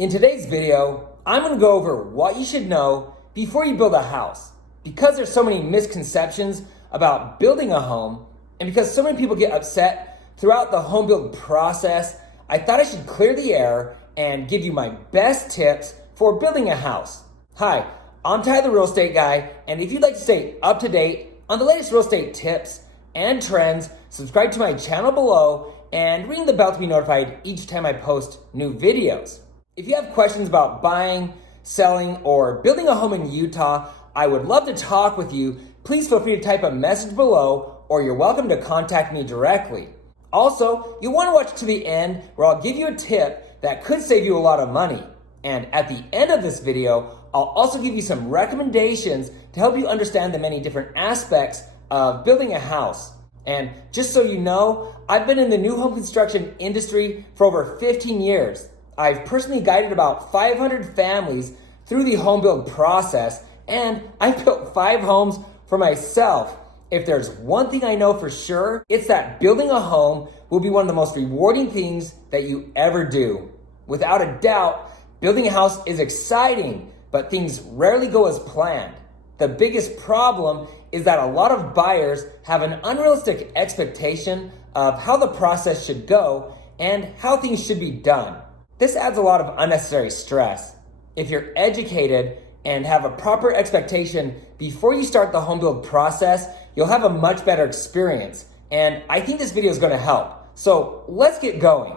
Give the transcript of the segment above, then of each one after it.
In today's video, I'm going to go over what you should know before you build a house. Because there's so many misconceptions about building a home, and because so many people get upset throughout the home build process, I thought I should clear the air and give you my best tips for building a house. Hi, I'm Ty the Real Estate Guy, and if you'd like to stay up to date on the latest real estate tips and trends, subscribe to my channel below and ring the bell to be notified each time I post new videos. If you have questions about buying, selling, or building a home in Utah, I would love to talk with you. Please feel free to type a message below, or you're welcome to contact me directly. Also, you'll want to watch to the end where I'll give you a tip that could save you a lot of money. And at the end of this video, I'll also give you some recommendations to help you understand the many different aspects of building a house. And just so you know, I've been in the new home construction industry for over 15 years. I've personally guided about 500 families through the home build process, and I've built 5 homes for myself. If there's one thing I know for sure, it's that building a home will be one of the most rewarding things that you ever do. Without a doubt, building a house is exciting, but things rarely go as planned. The biggest problem is that a lot of buyers have an unrealistic expectation of how the process should go and how things should be done. This adds a lot of unnecessary stress. If you're educated and have a proper expectation before you start the home build process, you'll have a much better experience. And I think this video is going to help. So let's get going.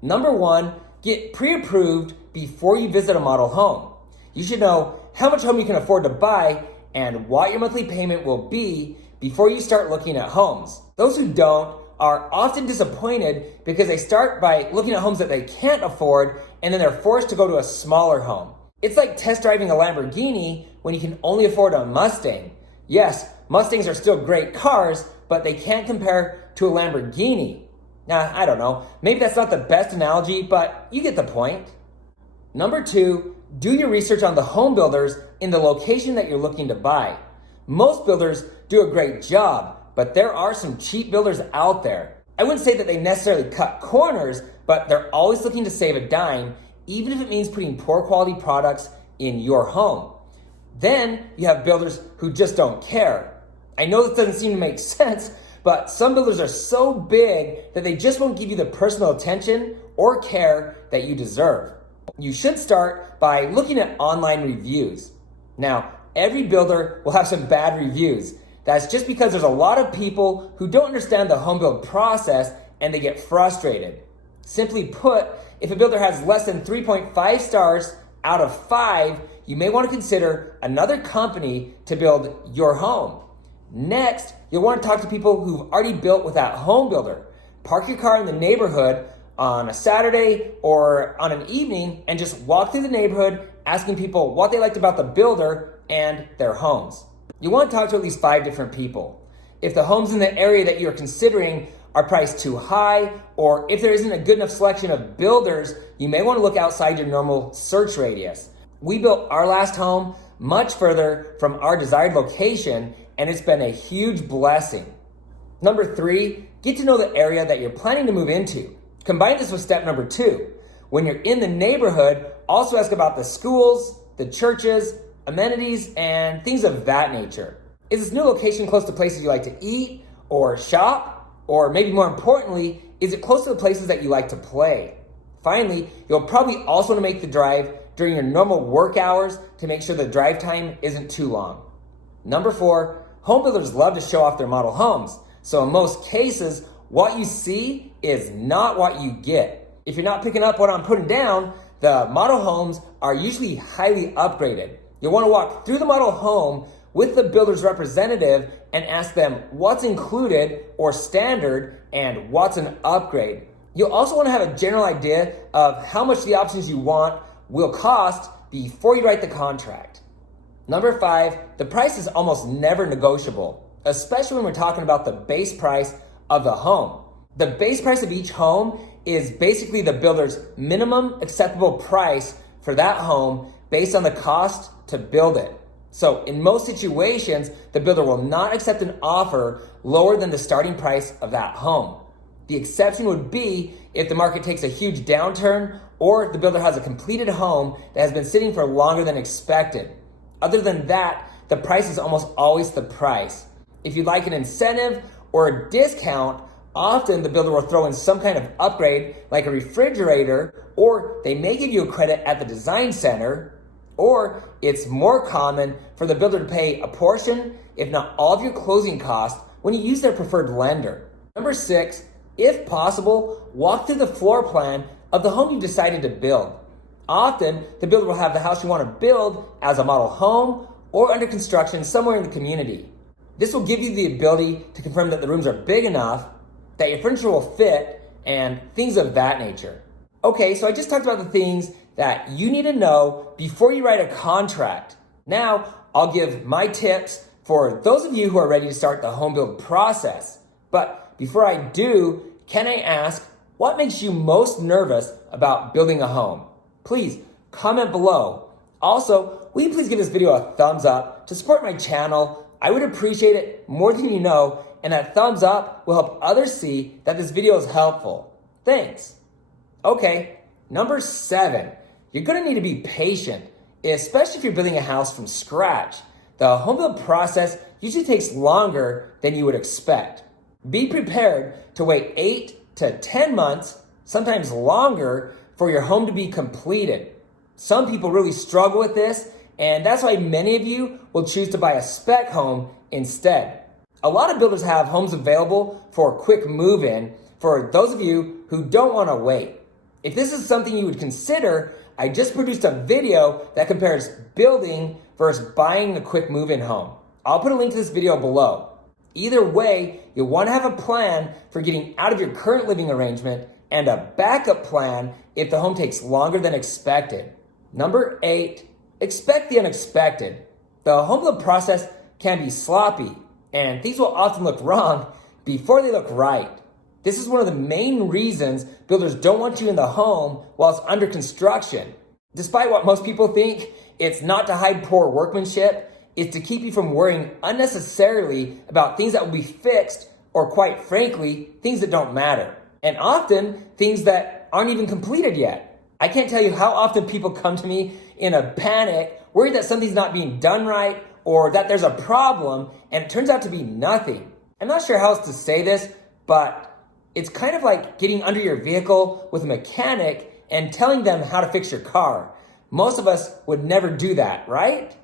Number 1, get pre-approved before you visit a model home. You should know how much home you can afford to buy and what your monthly payment will be before you start looking at homes. Those who don't are often disappointed because they start by looking at homes that they can't afford, and then they're forced to go to a smaller home. It's like test driving a Lamborghini when you can only afford a Mustang. Yes, Mustangs are still great cars, but they can't compare to a Lamborghini. Now, I don't know, maybe that's not the best analogy, but you get the point. Number 2, do your research on the home builders in the location that you're looking to buy. Most builders do a great job, but there are some cheap builders out there. I wouldn't say that they necessarily cut corners, but they're always looking to save a dime, even if it means putting poor quality products in your home. Then you have builders who just don't care. I know this doesn't seem to make sense, but some builders are so big that they just won't give you the personal attention or care that you deserve. You should start by looking at online reviews. Now, every builder will have some bad reviews. That's just because there's a lot of people who don't understand the home build process and they get frustrated. Simply put, if a builder has less than 3.5 stars out of 5, you may want to consider another company to build your home. Next, you'll want to talk to people who've already built with that home builder. Park your car in the neighborhood on a Saturday or on an evening and just walk through the neighborhood asking people what they liked about the builder and their homes. You want to talk to at least 5 different people. If the homes in the area that you're considering are priced too high, or if there isn't a good enough selection of builders, you may want to look outside your normal search radius. We built our last home much further from our desired location, and it's been a huge blessing. Number 3, get to know the area that you're planning to move into. Combine this with step number 2. When you're in the neighborhood, also ask about the schools, the churches, amenities, and things of that nature. Is this new location close to places you like to eat or shop? Or maybe more importantly, is it close to the places that you like to play? Finally, you'll probably also want to make the drive during your normal work hours to make sure the drive time isn't too long. Number 4, home builders love to show off their model homes. So in most cases, what you see is not what you get. If you're not picking up what I'm putting down, the model homes are usually highly upgraded. You'll want to walk through the model home with the builder's representative and ask them what's included or standard and what's an upgrade. You'll also want to have a general idea of how much the options you want will cost before you write the contract. Number 5, the price is almost never negotiable, especially when we're talking about the base price of the home. The base price of each home is basically the builder's minimum acceptable price for that home based on the cost to build it. So in most situations, the builder will not accept an offer lower than the starting price of that home. The exception would be if the market takes a huge downturn or if the builder has a completed home that has been sitting for longer than expected. Other than that, the price is almost always the price. If you'd like an incentive or a discount, often the builder will throw in some kind of upgrade like a refrigerator, or they may give you a credit at the design center, or it's more common for the builder to pay a portion, if not all of your closing costs when you use their preferred lender. Number 6, if possible, walk through the floor plan of the home you decided to build. Often, the builder will have the house you want to build as a model home or under construction somewhere in the community. This will give you the ability to confirm that the rooms are big enough, that your furniture will fit, and things of that nature. Okay, so I just talked about the things that you need to know before you write a contract. Now, I'll give my tips for those of you who are ready to start the home build process. But before I do, can I ask, what makes you most nervous about building a home? Please comment below. Also, will you please give this video a thumbs up to support my channel? I would appreciate it more than you know, and that thumbs up will help others see that this video is helpful. Thanks. Okay, number 7, you're gonna need to be patient, especially if you're building a house from scratch. The home build process usually takes longer than you would expect. Be prepared to wait 8 to 10 months, sometimes longer, for your home to be completed. Some people really struggle with this, and that's why many of you will choose to buy a spec home instead. A lot of builders have homes available for a quick move-in for those of you who don't want to wait. If this is something you would consider, I just produced a video that compares building versus buying a quick move-in home. I'll put a link to this video below. Either way, you'll want to have a plan for getting out of your current living arrangement and a backup plan if the home takes longer than expected. Number 8, expect the unexpected. The home build process can be sloppy, and things will often look wrong before they look right. This is one of the main reasons builders don't want you in the home while it's under construction. Despite what most people think, it's not to hide poor workmanship, it's to keep you from worrying unnecessarily about things that will be fixed, or quite frankly, things that don't matter. And often, things that aren't even completed yet. I can't tell you how often people come to me in a panic, worried that something's not being done right, or that there's a problem, and it turns out to be nothing. I'm not sure how else to say this, but it's kind of like getting under your vehicle with a mechanic and telling them how to fix your car. Most of us would never do that, right?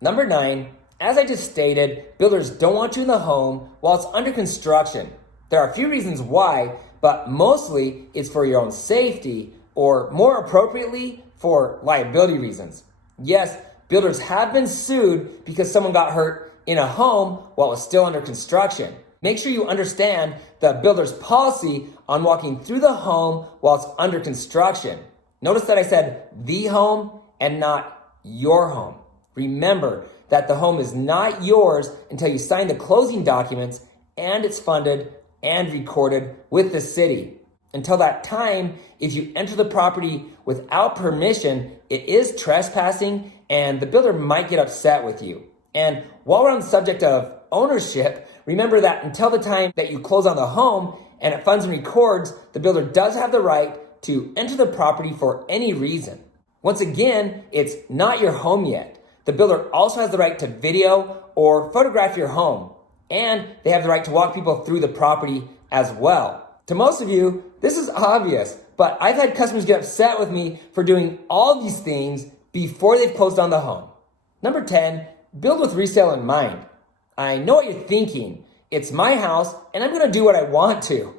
Number 9, as I just stated, builders don't want you in the home while it's under construction. There are a few reasons why, but mostly it's for your own safety, or more appropriately, for liability reasons. Yes, builders have been sued because someone got hurt in a home while it's still under construction. Make sure you understand the builder's policy on walking through the home while it's under construction. Notice that I said the home and not your home. Remember that the home is not yours until you sign the closing documents and it's funded and recorded with the city. Until that time, if you enter the property without permission, it is trespassing and the builder might get upset with you. And while we're on the subject of ownership, remember that until the time that you close on the home and it funds and records, the builder does have the right to enter the property for any reason. Once again, it's not your home yet. The builder also has the right to video or photograph your home, and they have the right to walk people through the property as well. To most of you, this is obvious, but I've had customers get upset with me for doing all these things before they've closed on the home. Number 10, build with resale in mind. I know what you're thinking. It's my house, and I'm gonna do what I want to.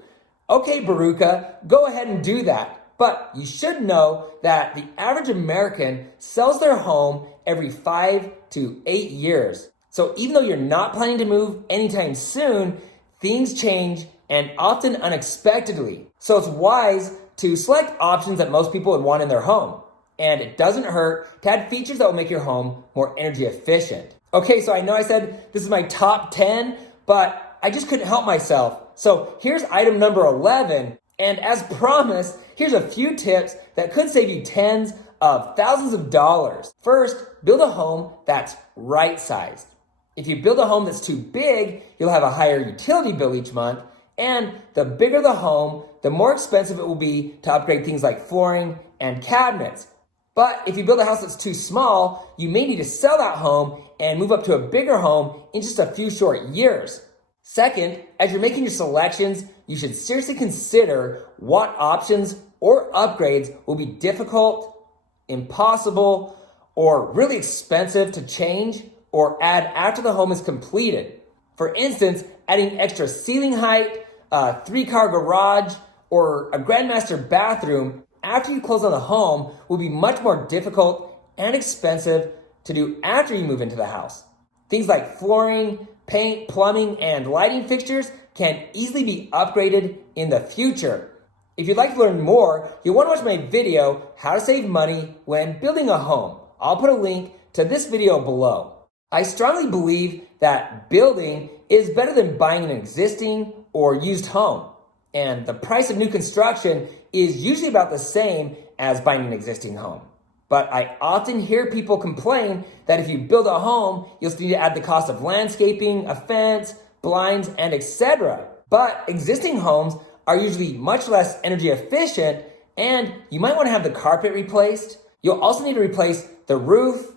Okay, Baruka, go ahead and do that. But you should know that the average American sells their home every 5 to 8 years. So even though you're not planning to move anytime soon, things change and often unexpectedly. So it's wise to select options that most people would want in their home. And it doesn't hurt to add features that will make your home more energy efficient. Okay, so I know I said this is my top 10, but I just couldn't help myself. So here's item number 11. And as promised, here's a few tips that could save you tens of thousands of dollars. First, build a home that's right-sized. If you build a home that's too big, you'll have a higher utility bill each month, And the bigger the home, the more expensive it will be to upgrade things like flooring and cabinets. But if you build a house that's too small, you may need to sell that home and move up to a bigger home in just a few short years. Second, as you're making your selections, you should seriously consider what options or upgrades will be difficult, impossible, or really expensive to change or add after the home is completed. For instance, adding extra ceiling height, a 3-car garage, or a grandmaster bathroom after you close on the home will be much more difficult and expensive to do after you move into the house. Things like flooring, paint, plumbing, and lighting fixtures can easily be upgraded in the future. If you'd like to learn more, you'll want to watch my video, How to Save Money When Building a Home. I'll put a link to this video below. I strongly believe that building is better than buying an existing or used home. And the price of new construction is usually about the same as buying an existing home. But I often hear people complain that if you build a home, you'll still need to add the cost of landscaping, a fence, blinds, and etc. But existing homes are usually much less energy efficient, and you might want to have the carpet replaced. You'll also need to replace the roof,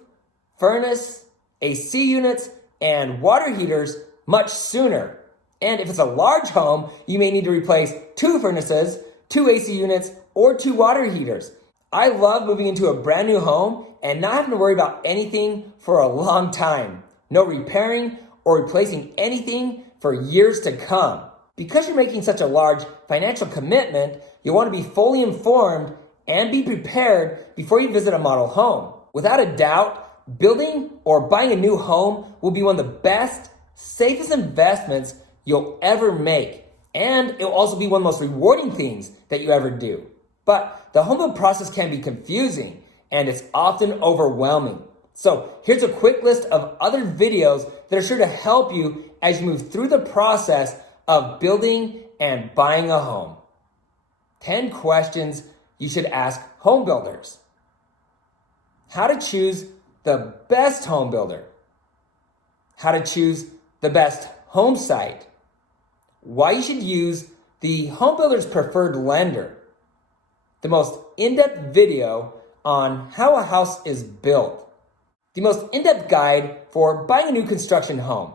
furnace, AC units, and water heaters much sooner. And if it's a large home, you may need to replace 2 furnaces, 2 AC units, or 2 water heaters. I love moving into a brand new home and not having to worry about anything for a long time. No repairing or replacing anything for years to come. Because you're making such a large financial commitment, you'll want to be fully informed and be prepared before you visit a model home. Without a doubt, building or buying a new home will be one of the best, safest investments you'll ever make. And it will also be one of the most rewarding things that you ever do. But the home build process can be confusing and it's often overwhelming. So here's a quick list of other videos that are sure to help you as you move through the process of building and buying a home. 10 questions you should ask home builders. How to choose the best home builder. How to choose the best home site. Why you should use the home builder's preferred lender. The most in-depth video on how a house is built. The most in-depth guide for buying a new construction home.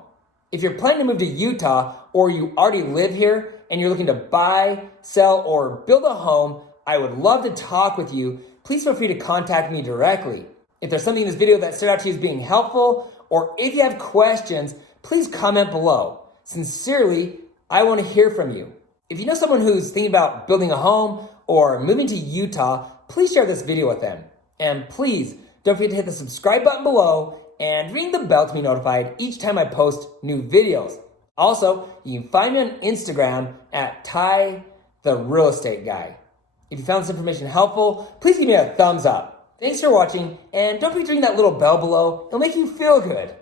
If you're planning to move to Utah or you already live here and you're looking to buy, sell, or build a home, I would love to talk with you. Please feel free to contact me directly. If there's something in this video that stood out to you as being helpful, or if you have questions, please comment below. Sincerely, I want to hear from you. If you know someone who's thinking about building a home or moving to Utah, please share this video with them. And please don't forget to hit the subscribe button below and ring the bell to be notified each time I post new videos. Also, you can find me on Instagram at Ty the Real Estate Guy. If you found this information helpful, please give me a thumbs up. Thanks for watching, and don't forget to ring that little bell below. It'll make you feel good.